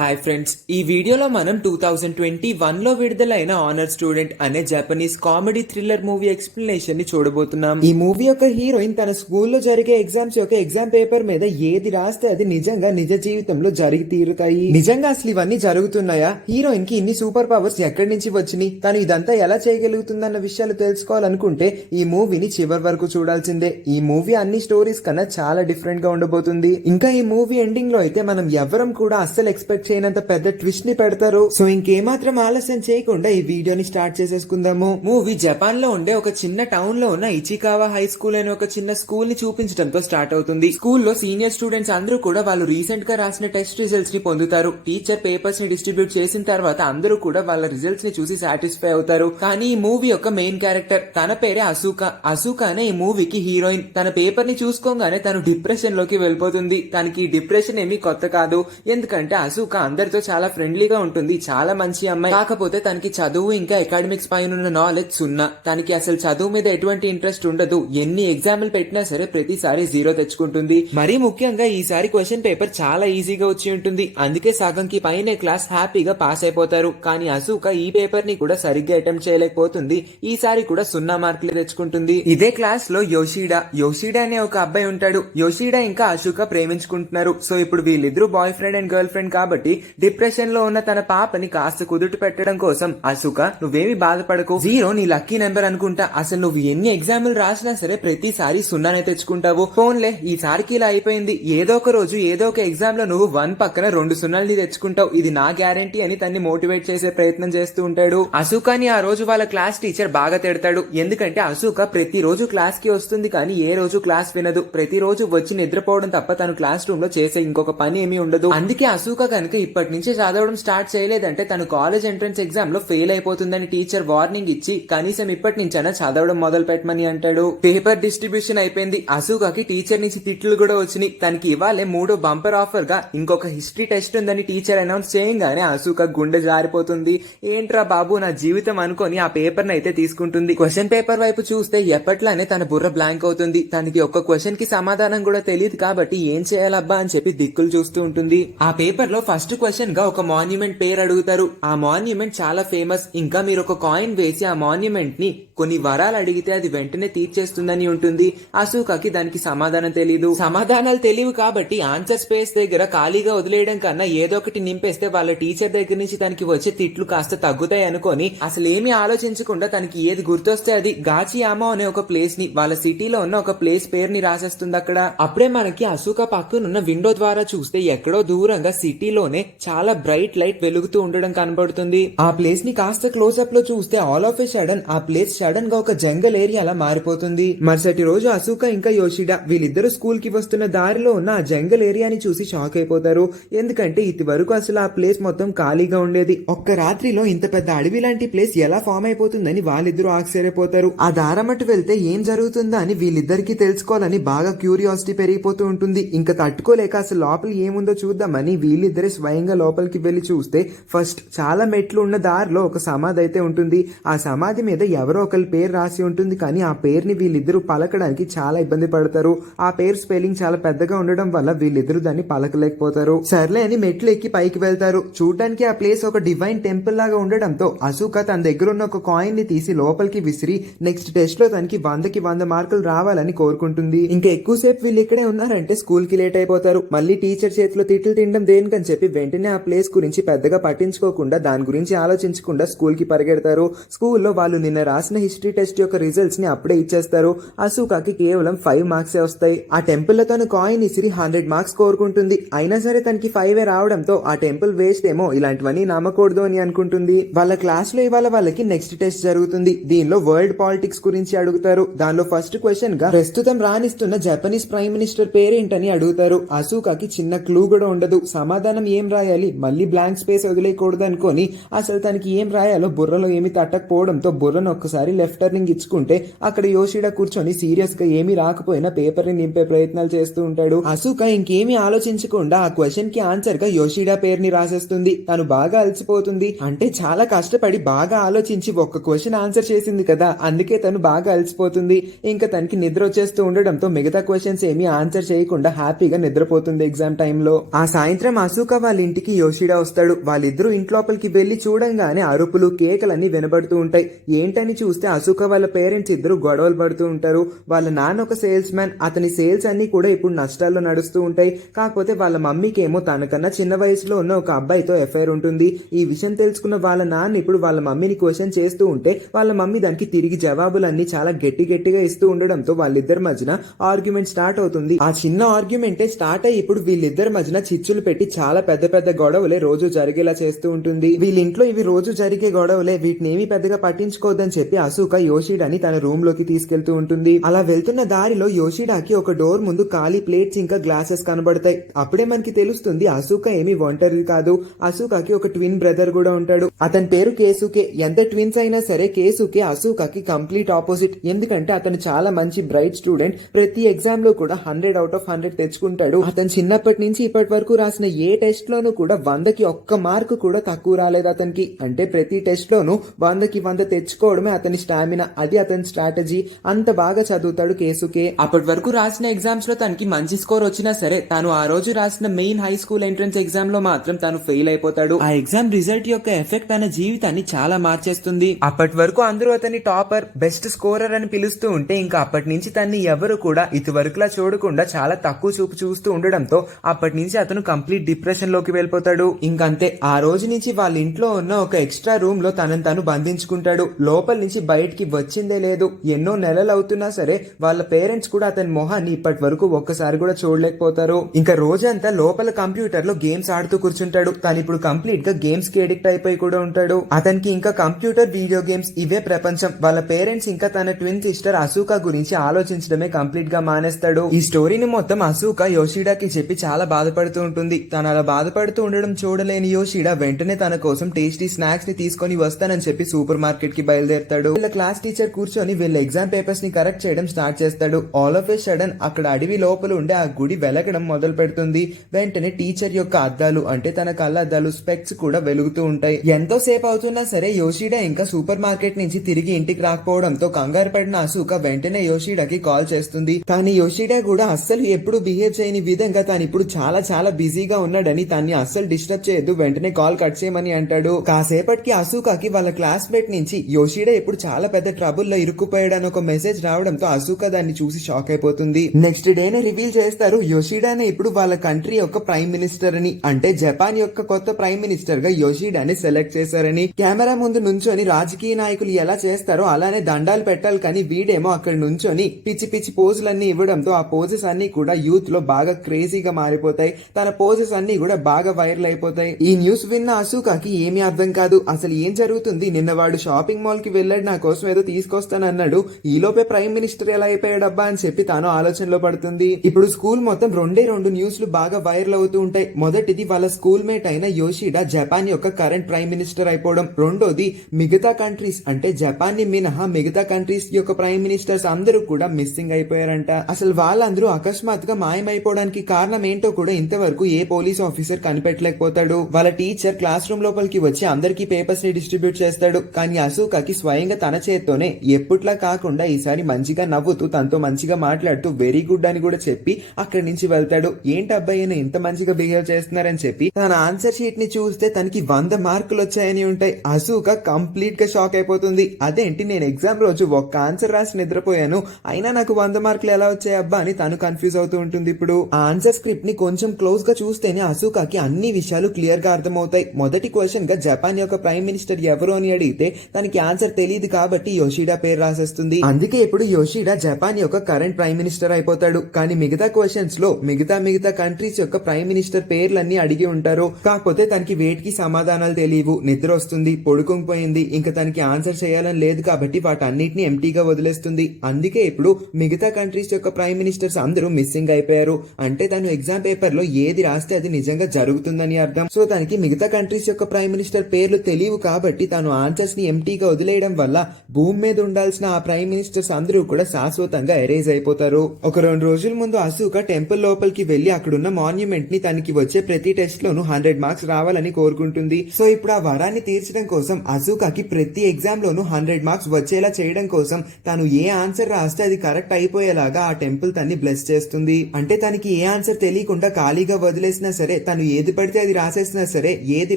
Hi friends, ఈ వీడియోలో మనం 2021లో విడుదలైన ఆనర్ స్టూడెంట్ అనే Japanese comedy thriller movie explanation ని చూడబోతున్నాం. ఈ మూవీ యొక్క హీరోయిన్ తన స్కూల్లో జరిగే ఎగ్జామ్స్ యొక్క ఎగ్జామ్ పేపర్ మీద ఏది రాస్తే అది నిజంగా నిజ జీవితంలో జరిగి తీరుతాయి. నిజంగా అసలు ఇవన్నీ జరుగుతున్నాయా? హీరోయిన్ కి ఇన్ని సూపర్ పవర్స్ ఎక్కడి నుంచి వచ్చినాయి? తను ఇదంతా ఎలా చేయగలుగుతుందన్న విషయాలు తెలుసుకోవాలనుకుంటే ఈ మూవీని చివరి వరకు చూడాల్సిందే. ఈ మూవీ అన్ని స్టోరీస్ కన్నా చాలా డిఫరెంట్ గా ఉండబోతుంది. ఇంకా ఈ మూవీ ఎండింగ్ లో అయితే మనం ఎవ్వరం కూడా అస్సలు ఎక్స్పెక్ట్ చేయనంత పెద్ద ట్విస్ట్ ని పెడతారు. సో ఇంకేమాత్రం ఆలస్యం చేయకుండా ఈ వీడియోని స్టార్ట్ చేసేసుకుందాము. మూవీ జపాన్ లో ఉండే ఒక చిన్న టౌన్ లో ఉన్న ఇచికావా హై స్కూల్ అనే ఒక చిన్న స్కూల్ ని చూపించడంతో స్టార్ట్ అవుతుంది. స్కూల్లో సీనియర్ స్టూడెంట్స్ అందరూ కూడా వాళ్ళు రీసెంట్ గా రాసిన టెస్ట్ రిజల్ట్స్ ని పొందుతారు. టీచర్ పేపర్స్ ని డిస్ట్రిబ్యూట్ చేసిన తర్వాత అందరూ కూడా వాళ్ళ రిజల్ట్స్ ని చూసి సాటిస్ఫై అవుతారు. కానీ ఈ మూవీ యొక్క మెయిన్ క్యారెక్టర్ తన పేరే అసూకా. అసూకా అనే ఈ మూవీకి హీరోయిన్. తన పేపర్ ని చూసుకోగానే తను డిప్రెషన్ లోకి వెళ్ళిపోతుంది. తనకి డిప్రెషన్ ఏమీ కొత్త కాదు, ఎందుకంటే అసూకా అందరితో చాలా ఫ్రెండ్లీగా ఉంటుంది. చాలా మంచి అమ్మాయి. కాకపోతే తనకి చదువు ఇంకా అకాడమిక్స్ పైన ఉన్న నాలెడ్జ్ సున్నా. తనకి అసలు చదువు మీద ఎటువంటి ఇంట్రెస్ట్ ఉండదు. ఎన్ని ఎగ్జామ్లు పెట్టినా సరే ప్రతిసారి 0 తెచ్చుకుంటుంది. మరీ ముఖ్యంగా ఈసారి క్వశ్చన్ పేపర్ చాలా ఈజీగా వచ్చి ఉంటుంది. అందుకే సగంకి పైనే క్లాస్ హ్యాపీగా పాస్ అయిపోతారు. కానీ అసూకా ఈ పేపర్ ని కూడా సరిగ్గా అటెంప్ట్ చేయలేకపోతుంది. ఈసారి కూడా 0 మార్కులు తెచ్చుకుంటుంది. ఇదే క్లాస్ లో యోషిడా అనే ఒక అబ్బాయి ఉంటాడు. యోషిడా ఇంకా అసూకా ప్రేమించుకుంటున్నారు. సో ఇప్పుడు వీళ్ళిద్దరూ boy friend and girl friend కాబట్టి డిప్రెషన్ లో ఉన్న తన పాపని కాస్త కుదుట పెట్టడం కోసం అసూకా నువ్వేమి బాధపడకు, 0 నీ లక్కీ నెంబర్ అనుకుంటా. అసలు నువ్వు ఎన్ని ఎగ్జామ్లు రాసినా సరే ప్రతిసారి 0 తెచ్చుకుంటావు. ఫోన్లే ఈసారికి ఇలా అయిపోయింది. ఏదో ఒక రోజు ఏదో ఒక ఎగ్జామ్ లో నువ్వు 1 పక్కన 2 0 తెచ్చుకుంటావు. ఇది నా గ్యారంటీ అని తన్ని మోటివేట్ చేసే ప్రయత్నం చేస్తూ ఉంటాడు. అసూకాని ఆ రోజు వాళ్ళ క్లాస్ టీచర్ బాగా తిడతాడు. ఎందుకంటే అసూకా ప్రతిరోజు క్లాస్ కి వస్తుంది కానీ ఏ రోజు క్లాస్ వినదు. ప్రతిరోజు వచ్చి నిద్రపోవడం తప్ప తను క్లాస్ రూమ్ లో చేసే ఇంకొక పని ఏమీ ఉండదు. అందుకే అసూకా కనుక ఇప్పటి నుంచి చదవడం స్టార్ట్ చేయలేదంటే తను కాలేజ్ ఎంట్రన్స్ ఎగ్జామ్ లో ఫెయిల్ అయిపోతుందని టీచర్ వార్నింగ్ ఇచ్చి కనీసం ఇప్పటి నుంచైనా చదవడం మొదలు పెట్టమని అంటాడు. పేపర్ డిస్ట్రిబ్యూషన్ అయిపోయింది. అసూకాకి టీచర్ నుంచి తిట్లు కూడా వచ్చినాయి. తనకి ఇవాళే 3వ బంపర్ ఆఫర్ గా ఇంకొక హిస్టరీ టెస్ట్ ఉందని టీచర్ అనౌన్స్ చేయగానే అసూకా గుండె జారిపోతుంది. ఏంట్రా బాబు నా జీవితం అనుకొని ఆ పేపర్ ని అయితే తీసుకుంటుంది. క్వశ్చన్ పేపర్ వైపు చూస్తే ఎప్పట్లానే తన బుర్ర బ్లాంక్ అవుతుంది. తనకి ఒక్క క్వశ్చన్ కి సమాధానం కూడా తెలియదు కాబట్టి ఏం చేయాలబ్బా అని చెప్పి దిక్కులు చూస్తూ ఉంటుంది. ఆ పేపర్ లో ఫస్ట్ క్వశ్చన్ గా ఒక మాన్యుమెంట్ పేరు అడుగుతారు. ఆ మాన్యుమెంట్ చాలా ఫేమస్. ఇంకా మీరు ఒక కాయిన్ వేసి ఆ మాన్యుమెంట్ ని కొన్ని వరాలు అడిగితే అది వెంటనే తీర్చేస్తుందని ఉంటుంది. అసూకాకి దానికి సమాధానం తెలీదు. సమాధానాలు తెలియవు కాబట్టి ఆన్సర్ స్పేస్ దగ్గర ఖాళీగా వదిలేయడం కన్నా ఏదో ఒకటి నింపేస్తే వాళ్ళ టీచర్ దగ్గర నుంచి తనకి వచ్చే తిట్లు కాస్త తగ్గుతాయి అనుకొని అసలు ఏమీ ఆలోచించకుండా తనకి ఏది గుర్తొస్తే అది గాచియామో అనే ఒక ప్లేస్ ని వాళ్ళ సిటీలో ఉన్న ఒక ప్లేస్ పేరుని రాసేస్తుంది అక్కడ. అప్పుడే మనకి అసూకా పక్కనున్న విండో ద్వారా చూస్తే ఎక్కడో దూరంగా సిటీలోనే చాలా బ్రైట్ లైట్ వెలుగుతూ ఉండడం కనబడుతుంది. ఆ ప్లేస్ ని కాస్త క్లోజ్అప్ లో చూస్తే ఆల్ ఆఫ్ ఎ సడన్ ఆ ప్లేస్ సడన్ గా ఒక జంగల్ ఏరియాలా మారిపోతుంది. మరుసటి రోజు అసూకా ఇంకా యోషిడా వీళ్ళిద్దరు స్కూల్ కి వస్తున్న దారిలో ఉన్న ఆ జంగల్ ఏరియాని చూసి షాక్ అయిపోతారు. ఎందుకంటే ఇది వరకు అసలు ఆ ప్లేస్ మొత్తం ఖాళీగా ఉండేది. ఒక్క రాత్రిలో ఇంత పెద్ద అడవి లాంటి ప్లేస్ ఎలా ఫామ్ అయిపోతుందని వాళ్ళిద్దరూ ఆశ్చర్యపోతారు. ఆ దారమట్టు వెళ్తే ఏం జరుగుతుందా అని వీళ్ళిద్దరికి తెలుసుకోవాలని బాగా క్యూరియాసిటీ పెరిగిపోతూ ఉంటుంది. ఇంకా తట్టుకోలేక అసలు లోపల ఏముందో చూద్దామని వీళ్ళిద్దరే స్వయంగా లోపలికి వెళ్లి చూస్తే ఫస్ట్ చాలా మెట్లు ఉన్న దారిలో ఒక సమాధి అయితే ఉంటుంది. ఆ సమాధి మీద ఎవరో ఒకరి పేరు రాసి ఉంటుంది. కానీ ఆ పేరుని వీళ్ళిద్దరూ పలకడానికి చాలా ఇబ్బంది పడతారు. ఆ పేరు స్పెల్లింగ్ చాలా పెద్దగా ఉండడం వల్ల వీళ్ళిద్దరూ దాన్ని పలకలేకపోతారు. సర్లే అని మెట్లు ఎక్కి పైకి వెళ్తారు. చూడడానికి ఆ ప్లేస్ ఒక డివైన్ టెంపుల్ లాగా ఉండడంతో అసూకా తన దగ్గర ఉన్న ఒక కాయిన్ ని తీసి లోపలికి విసిరి నెక్స్ట్ టెస్ట్ లో తనకి 100కి 100 మార్కులు రావాలని కోరుకుంటుంది. ఇంకా ఎక్కువసేపు వీళ్ళు ఇక్కడే ఉన్నారంటే స్కూల్ కి లేట్ అయిపోతారు. మళ్ళీ టీచర్ చేతిలో తిట్లు తినడం దేనికని చెప్పి వెంటనే ఆ ప్లేస్ గురించి పెద్దగా పట్టించుకోకుండా దాని గురించి ఆలోచించకుండా స్కూల్ కి పరిగెడతారు. స్కూల్లో వాళ్ళు నిన్న రాసిన హిస్టరీ టెస్ట్ యొక్క రిజల్ట్స్ ని అప్పుడే ఇచ్చేస్తారు. అసూకాకి కేవలం 5 మార్క్సే వస్తాయి. ఆ టెంపుల్ లో తను కాయిన్ ఇసిరి 100 మార్క్స్ కోరుకుంటుంది. అయినా సరే తనకి 5 రావడంతో ఆ టెంపుల్ వేస్ట్ ఏమో, ఇలాంటివన్నీ నమ్మకూడదు అని అనుకుంటుంది. వాళ్ళ క్లాస్ లో ఇవాళ వాళ్ళకి నెక్స్ట్ టెస్ట్ జరుగుతుంది. దీనిలో వరల్డ్ పాలిటిక్స్ గురించి అడుగుతారు. దానిలో ఫస్ట్ క్వశ్చన్ గా ప్రస్తుతం రాణిస్తున్న జపనీస్ ప్రైమ్ మినిస్టర్ పేరేంటని అడుగుతారు. అసూకాకి చిన్న క్లూ కూడా ఉండదు. సమాధానం ఏం రాయాలి, మళ్ళీ బ్లాంక్ స్పేస్ వదిలేయకూడదు అనుకొని అసలు తనకి ఏం రాయాలో బుర్రలో ఏమి తట్టకపోవడంతో బుర్రను ఒక్కసారి లెఫ్ట్ టర్నింగ్ ఇచ్చుకుంటే అక్కడ యోషిడా కూర్చొని సీరియస్ గా ఏమీ రాకపోయినా పేపర్ ని నింపే ప్రయత్నాలు చేస్తూ ఉంటాడు. అసూకా ఇంకేమీ ఆలోచించకుండా ఆ క్వశ్చన్ కి ఆన్సర్ గా యోషిడా పేరుని రాసేస్తుంది. తను బాగా అలసిపోతుంది. అంటే చాలా కష్టపడి బాగా ఆలోచించి ఒక్క క్వశ్చన్ ఆన్సర్ చేసింది కదా, అందుకే తను బాగా అలసిపోతుంది. ఇంకా తనకి నిద్ర వచ్చేస్తూ ఉండడంతో మిగతా క్వశ్చన్స్ ఏమీ ఆన్సర్ చేయకుండా హ్యాపీగా నిద్రపోతుంది ఎగ్జామ్ టైంలో. ఆ సాయంత్రం అసూకా వాళ్ళ ఇంటికి యోషిడా వస్తాడు. వాళ్ళిద్దరూ ఇంట్లోపలికి వెళ్లి చూడంగానే అరుపులు కేకలన్నీ వినబడుతూ ఉంటాయి. ఏంటని చూస్తే అసుక వాళ్ళ పేరెంట్స్ ఇద్దరు గొడవలు పడుతూ ఉంటారు. వాళ్ళ నాన్న ఒక సేల్స్ మ్యాన్, అతని సేల్స్ అన్ని కూడా ఇప్పుడు నష్టాల్లో నడుస్తూ ఉంటాయి. కాకపోతే వాళ్ళ మమ్మీకి ఏమో తనకన్నా చిన్న వయసులో ఉన్న ఒక అబ్బాయితో ఎఫైర్ ఉంటుంది. ఈ విషయం తెలుసుకున్న వాళ్ళ నాన్న ఇప్పుడు వాళ్ళ మమ్మీని క్వశ్చన్ చేస్తూ ఉంటే వాళ్ళ మమ్మీ దానికి తిరిగి జవాబులన్నీ చాలా గట్టిగా ఇస్తూ ఉండడంతో వాళ్ళిద్దరి మధ్యన ఆర్గ్యుమెంట్ స్టార్ట్ అవుతుంది. ఆ చిన్న ఆర్గ్యుమెంటే స్టార్ట్ అయ్యి ఇప్పుడు వీళ్ళిద్దరి మధ్యన చిచ్చులు పెట్టి చాలా పెద్ద గొడవలే రోజు జరిగేలా చేస్తూ ఉంటుంది. వీళ్ళింట్లో ఇవి రోజు జరిగే గొడవలే, వీటిని ఏమీ పెద్దగా పట్టించుకోవద్దని చెప్పి అసుక యోషిడాని తన రూమ్ లోకి తీసుకెళ్తూ ఉంటుంది. అలా వెళ్తున్న దారిలో యోషిడాకి ఒక డోర్ ముందు ఖాళీ ప్లేట్స్ ఇంకా గ్లాసెస్ కనబడతాయి. అప్పుడే మనకి తెలుస్తుంది అసుక ఏమీ ఒంటరి కాదు. అసుకకి ఒక ట్విన్ బ్రదర్ కూడా ఉంటాడు. అతని పేరు కేసుకే. ఎంత ట్విన్స్ అయినా సరే కేసుకే అసుకకి కంప్లీట్ ఆపోజిట్. ఎందుకంటే అతను చాలా మంచి బ్రైట్ స్టూడెంట్. ప్రతి ఎగ్జామ్ లో కూడా 100/100 తెచ్చుకుంటాడు. అతను చిన్నప్పటి నుంచి ఇప్పటి వరకు రాసిన ఏ టెస్ట్ లోనూ కూడా 100కి ఒక్క మార్కు కూడా తక్కువ రాలేదు అతనికి. అంటే ప్రతి టెస్ట్ లోనూ 100కి 100 తెచ్చుకోవడమే అతని స్టామినా, అది అతని స్ట్రాటజీ. అంత బాగా చదువుతాడు కేసుకే. అప్పటి వరకు రాసిన ఎగ్జామ్స్ లో తనకి మంచి స్కోర్ వచ్చినా సరే తాను ఆ రోజు రాసిన main high school entrance exam లో మాత్రం తాను ఫెయిల్ అయిపోతాడు. ఆ ఎగ్జామ్ రిజల్ట్ యొక్క ఎఫెక్ట్ తన జీవితాన్ని చాలా మార్చేస్తుంది. అప్పటి వరకు అందరూ అతని టాపర్, బెస్ట్ స్కోరర్ అని పిలుస్తూ ఉంటే ఇంకా అప్పటి నుంచి తన్ని ఎవరు కూడా ఇదివరకులా చూడకుండా చాలా తక్కువ చూపు చూస్తూ ఉండడంతో అప్పటి నుంచి అతను కంప్లీట్ డిప్రెషన్ లోకి వెళ్ళిపోతాడు. ఇంకంతే ఆ రోజు నుంచి వాళ్ళ ఇంట్లో ఉన్న ఒక ఎక్స్ట్రా రూమ్ లో తనను తను బంధించుకుంటాడు. లోపల నుంచి బయటికి వచ్చిందే లేదు. ఎన్నో నెలలు అవుతున్నా సరే వాళ్ళ పేరెంట్స్ కూడా అతని మొహాన్ని ఇప్పటి వరకు ఒక్కసారి కూడా చూడలేకపోతారు. ఇంకా రోజంతా లోపల కంప్యూటర్ లో గేమ్స్ ఆడుతూ కూర్చుంటాడు. తను ఇప్పుడు కంప్లీట్ గా గేమ్స్ కి అడిక్ట్ అయిపోయి కూడా ఉంటాడు. అతనికి ఇంకా కంప్యూటర్, వీడియో గేమ్స్ ఇవే ప్రపంచం. వాళ్ళ పేరెంట్స్ ఇంకా తన ట్విన్ సిస్టర్ అసుక గురించి ఆలోచించడమే కంప్లీట్ గా మానేస్తాడు. ఈ స్టోరీని మొత్తం అసుక యోషిడాకి చెప్పి చాలా బాధపడుతూ ఉంటుంది. తను అలా బాధపడుతూ ఉండడం చూడలేని యోషిడా వెంటనే తన కోసం టేస్టీ స్నాక్స్ ని తీసుకొని వస్తానని చెప్పి సూపర్ మార్కెట్ కి బయలుదేరతాడు. వీళ్ళ క్లాస్ టీచర్ కూర్చొని వీళ్ళ ఎగ్జామ్ పేపర్స్ ని కరెక్ట్ చేయడం స్టార్ట్ చేస్తాడు. ఆల్ ఆఫ్ ఏ సడన్ అక్కడ అడవి లోపల ఉండే ఆ గుడి వెలగడం మొదలు పెడుతుంది. వెంటనే టీచర్ యొక్క అద్దాలు, అంటే తన కళ్ళ అద్దాలు, స్పెక్స్ కూడా వెలుగుతూ ఉంటాయి. ఎంతో సేపు అవుతున్నా సరే యోషిడా ఇంకా సూపర్ మార్కెట్ నుంచి తిరిగి ఇంటికి రాకపోవడంతో కంగారు పడిన అసుక వెంటనే యోషిడాకి కాల్ చేస్తుంది. కానీ యోషిడా కూడా అస్సలు ఎప్పుడు బిహేవ్ చేయని విధంగా తాను ఇప్పుడు చాలా బిజీగా ఉన్నాడని, తన్ని అస్సలు డిస్టర్బ్ చేయొద్దు, వెంటనే కాల్ కట్ చేయమని అంటాడు. కాసేపటికి అసుకకి వాళ్ళ క్లాస్మేట్ నుంచి యోషిడా ఇప్పుడు చాలా పెద్ద ట్రబుల్ లో ఇరుక్కుపోయాడని ఒక మెసేజ్ రావడంతో అసుక దాన్ని చూసి షాక్ అయిపోతుంది. నెక్స్ట్ డేనే రివీల్ చేస్తారు యోషిడానే ఇప్పుడు వాళ్ళ కంట్రీ యొక్క ప్రైమ్ మినిస్టర్ అని. అంటే జపాన్ యొక్క కొత్త ప్రైమ్ మినిస్టర్ గా యోషిడాని సెలెక్ట్ చేశారని. కెమెరా ముందు నుంచొని రాజకీయ నాయకులు ఎలా చేస్తారో అలానే దండాలు పెట్టాలి, కానీ వీడేమో అక్కడ నుంచొని పిచ్చి పోజులన్నీ ఇవ్వడంతో ఆ పోజెస్ అన్ని కూడా యూత్ లో బాగా క్రేజీగా మారిపోతాయి. తన పోజెస్ అన్ని కూడా బాగా వైరల్ అయిపోతాయి. ఈ న్యూస్ విన్న అసుకకి ఏమీ అర్థం కాదు. అసలు ఏం జరుగుతుంది? నిన్న వాడు షాపింగ్ మాల్ కి వెళ్ళాడు, నా కోసం ఏదో తీసుకొస్తానన్నాడు, ఈలోపే ప్రైమ్ మినిస్టర్ ఎలా అయిపోయాడబ్బా అని చెప్పి తాను ఆలోచనలో పడుతుంది. ఇప్పుడు స్కూల్ మొత్తం రెండు న్యూస్లు బాగా వైరల్ అవుతూ ఉంటాయి. మొదటిది వాళ్ళ స్కూల్ మేట్ అయిన యోషిడా జపాన్ యొక్క కరెంట్ ప్రైమ్ మినిస్టర్ అయిపోవడం. రెండోది మిగతా కంట్రీస్, అంటే జపాన్ ని మినహా మిగతా కంట్రీస్ యొక్క ప్రైమ్ మినిస్టర్స్ అందరూ కూడా మిస్సింగ్ అయిపోయారంట. అసలు వాళ్ళందరూ అకస్మాత్తుగా మాయమైపోవడానికి కారణం ఏంటో కూడా ఇంతవరకు ఏ పోలీస్ ఆఫీసర్ కనిపెట్టలేకపోతాడు. వాళ్ళ టీచర్ క్లాస్ రూమ్ లోపలికి వచ్చి అందరికీ పేపర్స్ ని డిస్ట్రిబ్యూట్ చేస్తాడు. కానీ అసుకకి స్వయంగా తన చేత్తోనే ఎప్పుట్లా కాకుండా ఈసారి మంచిగా నవ్వుతూ తనతో మంచిగా మాట్లాడుతూ వెరీ గుడ్ అని కూడా చెప్పి అక్కడి నుంచి వెళ్తాడు. ఏంటి అబ్బాయి ఇంత మంచిగా బిహేవ్ చేస్తున్నారని చెప్పి తన ఆన్సర్ షీట్ ని చూస్తే తనకి 100 మార్కులు వచ్చాయని ఉంటాయి. అసుక కంప్లీట్ గా షాక్ అయిపోతుంది. అదేంటి, నేను ఎగ్జామ్ రోజు ఒక్క ఆన్సర్ రాసి నిద్రపోయాను, అయినా నాకు 100 మార్కులు ఎలా వచ్చాయి అబ్బా అని తను కన్ఫ్యూజ్ అవుతూ ఉంటుంది. ఇప్పుడు ఆ ఆన్సర్ స్క్రిప్ట్ ని కొంచెం క్లోజ్ గా చూస్తేనే అసుకకి అన్ని విషయాలు క్లియర్ గా అర్థమవుతాయి. మొదటి క్వశ్చన్ గా జపాన్ యొక్క ప్రైమ్ మినిస్టర్ ఎవరు అని అడిగితే తనకి ఆన్సర్ తెలియదు కాబట్టి యోషిడా పేరు రాసేస్తుంది. అందుకే ఇప్పుడు యోషిడా జపాన్ యొక్క కరెంట్ ప్రైమ్ మినిస్టర్ అయిపోతాడు. కానీ మిగతా క్వశ్చన్స్ లో మిగతా కంట్రీస్ యొక్క ప్రైమ్ మినిస్టర్ పేర్లన్నీ అడిగి ఉంటారు. కాకపోతే తనకి వేటికి సమాధానాలు తెలియవు, నిద్ర వస్తుంది, పడుకుంపోయింది, ఇంకా తనకి ఆన్సర్ చేయాలని లేదు కాబట్టి వాటన్నిటిని ఎంటీగా వదిలేస్తుంది. అందుకే ఇప్పుడు మిగతా కంట్రీస్ యొక్క ప్రైమ్ మినిస్టర్స్ అందరూ మిస్సింగ్ అయిపోయారు. అంటే తను ఎగ్జామ్ పేపర్ లో ఏది రాస్తే అది నిజంగా జరుగుతుందని అర్థం. సో తనకి మిగతా కంట్రీస్ యొక్క ప్రైమ్ మినిస్టర్ పేర్లు తెలియవు కాబట్టి తను ఆన్సర్స్ ని ఎంటీగా వదిలేయడం వల్ల భూమి మీద ఉండాల్సిన ఆ ప్రైమ్ మినిస్టర్స్ అందరూ కూడా శాశ్వతంగా ఎరేజ్ అయిపోతారు. ఒక 2 రోజుల ముందు అసుక టెంపుల్ లోపలికి వెళ్లి అక్కడున్న మాన్యుమెంట్ ని తనకి వచ్చే ప్రతి టెస్ట్ లోనూ 100 మార్క్స్ రావాలని కోరుకుంటుంది. సో ఇప్పుడు ఆ వరాన్ని తీర్చడం కోసం అసుకకి ప్రతి ఎగ్జామ్ లోనూ 100 మార్క్స్ వచ్చేలా చేయడం కోసం తను ఏ ఆన్సర్ రాస్తే అది కరెక్ట్ అయిపోయేలాగా ఆ టెంపుల్ తన్ని బ్లెస్ చేస్తుంది. అంటే తనకి ఏ ఆన్సర్ తెలియకుండా ఖాళీగా వదిలేసినా సరే తను ఏది పడితే అది రాసేసినా సరే, ఏది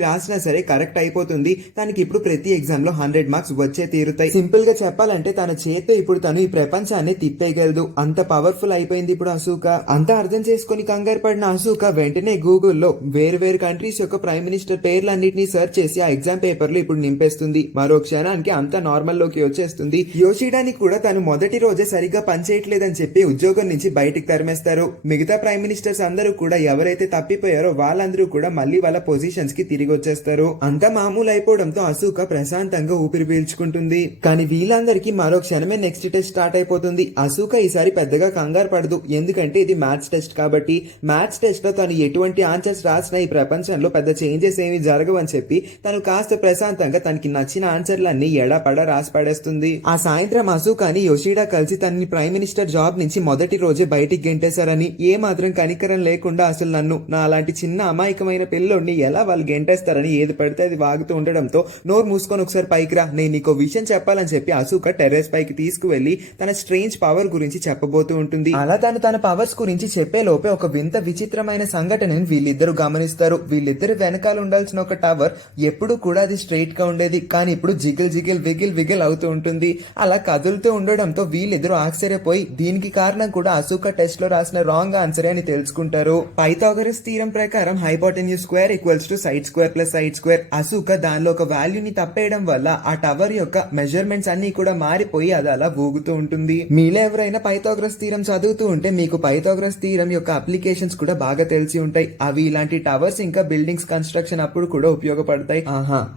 రాసినా సరే కరెక్ట్ అయిపోతుంది. తనకి ఇప్పుడు ప్రతి ఎగ్జామ్ లో 100 మార్క్స్ వచ్చే తీరుతాయి. సింపుల్ గా చెప్పాలంటే తన చేత్తో ఇప్పుడు తను ఈ ప్రపంచాన్ని తిప్పేయగలదు. అంత పవర్ఫుల్ అయిపోయింది ఇప్పుడు అశోక. అంతా అర్థం చేసుకుని కంగారు పడిన అశోక వెంటనే గూగుల్లో వేరు కంట్రీస్ యొక్క ప్రైమ్ మినిస్టర్ పేర్లన్నింటినీ సెర్చ్ చేసి ఆ ఎగ్జామ్ పేపర్లు ఇప్పుడు నింపేస్తుంది. మరో క్షణానికి అంతా నార్మల్ లోకి వచ్చేస్తుంది. యోషిడాని కూడా తను మొదటి రోజే సరిగ్గా పనిచేయట్లేదని చెప్పి ఉద్యోగం నుంచి బయటికి తరిమేస్తారు. మిగతా ప్రైమ్ మినిస్టర్స్ అందరూ కూడా ఎవరైతే తప్పిపోయారో వాళ్ళందరూ కూడా మళ్ళీ వాళ్ళ పొజిషన్స్ కి తిరిగి వచ్చేస్తారు. అంతా మామూలు అయిపోవడంతో అశోక ప్రశాంతంగా ఊపిరి పీల్చుకుంటుంది. కానీ వీళ్ళందరికీ మరో క్షణమే నెక్స్ట్ టెస్ట్ స్టార్ట్ అయిపోతుంది. అశోక ఈసారి పెద్దగా కంగారు పడదు, ఎందుకంటే ఇది మ్యాథ్స్ టెస్ట్ కాబట్టి. మ్యాథ్స్ టెస్ట్ లో తను ఎటువంటి ఆన్సర్స్ రాసినా ఈ ప్రపంచంలో పెద్ద చేంజెస్ ఏమి జరగవని చెప్పి తను కాస్త ప్రశాంతంగా తనకి నచ్చిన ఆన్సర్లన్నీ ఎడాపడా రాసి పడేస్తుంది. ఆ సాయంత్రం అశోకాని యోషిడా కలిసి తనని ప్రైమ్ మినిస్టర్ జాబ్ నుంచి మొదటి రోజే బయటికి గెంటేశారని, ఏ మాత్రం కనికరం లేకుండా అసలు నన్ను నా అలాంటి చిన్న అమాయకమైన పిల్లోడిని ఎలా వాళ్ళు గెంటేస్తారని ఏది పడితే అది వాగుతూ ఉండడంతో నోరు మూసుకొని ఒకసారి పైకి రా, నేను నీకో విషయం చెప్పాలని చెప్పి అశోక టెర్రస్ పైకి తీసుకువెళ్లి తన స్ట్రేంజ్ పవర్ గురించి చెప్పబోతూ ఉంటుంది. అలా తన పవర్స్ గురించి చెప్పే లోపే ఒక వింత విచిత్రమైన సంఘటనని వీళ్ళిద్దరు గమనిస్తారు. వీళ్ళిద్దరు వెనకాల ఉండాల్సిన ఒక టవర్ ఎప్పుడు కూడా అది స్ట్రైట్ గా ఉండేది, కానీ ఇప్పుడు విగిల్ అవుతూ ఉంటుంది. అలా కదులుతూ ఉండడంతో వీళ్ళిద్దరూ ఆశ్చర్యపోయి దీనికి కారణం కూడా అశోక టెస్ట్ లో రాసిన రాంగ్ ఆన్సర్ అని తెలుసుకుంటారు. పైథాగరస్ థీరం ప్రకారం hypotenuse square equals to side square plus side square. Ashoka దానిలో ఒక వాల్యూని తప్పేయడం వల్ల ఆ టవర్ యొక్క మెజర్మెంట్స్ అన్ని కూడా మారిపోయి అది అలా ఊగుతూ ఉంటుంది. మీలో ఎవరైనా పైథాగరస్ థీరం చదువుతూ ఉంటే మీకు పైథాగరస్ థీరం యొక్క అప్లికేషన్స్ కూడా బాగా తెలిసి ఉంటాయి. అవి ఇలాంటి టవర్స్ ఇంకా బిల్డింగ్స్ కన్స్ట్రక్షన్ అప్పుడు కూడా ఉపయోగపడతాయి.